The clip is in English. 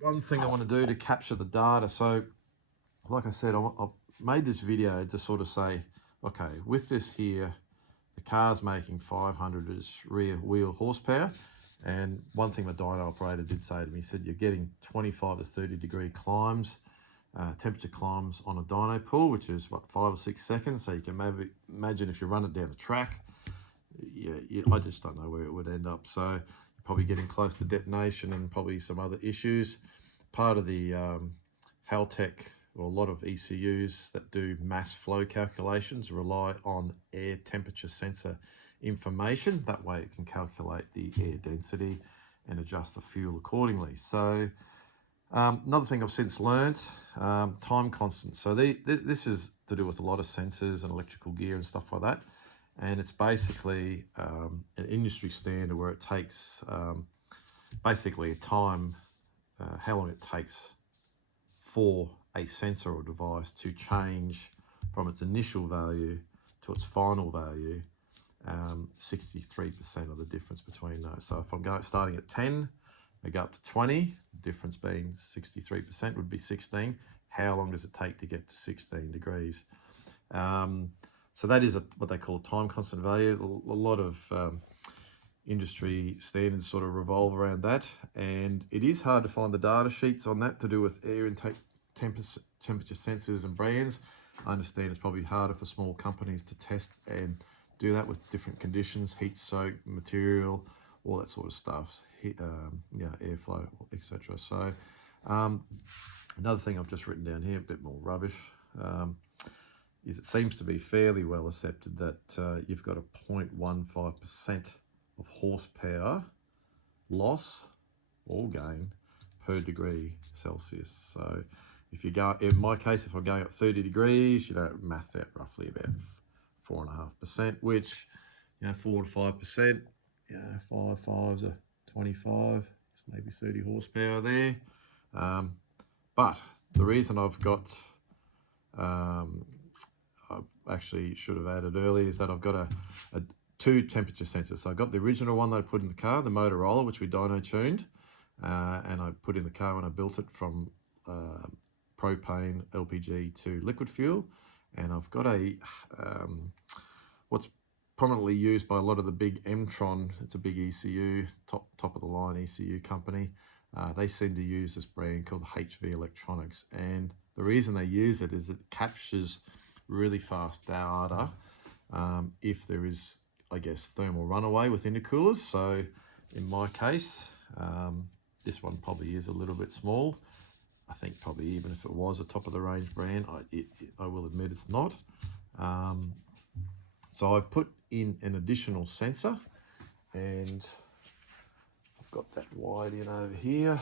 one thing I want to do to capture the data. So like I said, I've made this video to sort of say, okay, with this here, the car's making 500 rear wheel horsepower. And one thing the dyno operator did say to me, he said, you're getting 25 to 30 degree climbs, temperature climbs on a dyno pool, which is what, 5 or 6 seconds. So you can maybe imagine if you run it down the track, I just don't know where it would end up. So you're probably getting close to detonation and probably some other issues. Part of the Haltech, or a lot of ECUs that do mass flow calculations, rely on air temperature sensor information. That way it can calculate the air density and adjust the fuel accordingly. So another thing I've since learned, time constant. So this is to do with a lot of sensors and electrical gear and stuff like that. And it's basically an industry standard where it takes basically a time, how long it takes for a sensor or device to change from its initial value to its final value, 63% of the difference between those. So if I'm starting at 10, I go up to 20, the difference being 63% would be 16. How long does it take to get to 16 degrees? So that is what they call time constant value. A lot of industry standards sort of revolve around that, and it is hard to find the data sheets on that to do with air intake temperature sensors and brands. I understand it's probably harder for small companies to test and do that with different conditions, heat soak material, all that sort of stuff, airflow, etc. So another thing I've just written down here, a bit more rubbish, is it seems to be fairly well accepted that you've got a 0.15% of horsepower loss or gain per degree Celsius. So if you go, in my case, if I'm going up 30 degrees, math out roughly about 4.5%, which, 4 to 5%, 5 fives are 25, it's maybe 30 horsepower there. But the reason I've got, I actually should have added earlier, is that I've got two temperature sensors. So I got the original one that I put in the car, the Motorola, which we dyno tuned, and I put in the car when I built it from propane, LPG to liquid fuel. And I've got what's prominently used by a lot of the big Mtron, it's a big ECU, top of the line ECU company. They seem to use this brand called HV Electronics. And the reason they use it is it captures really fast data if there is, I guess, thermal runaway with intercoolers. So in my case, this one probably is a little bit small. I think probably even if it was a top of the range brand, I will admit it's not. So I've put in an additional sensor, and I've got that wide in over here.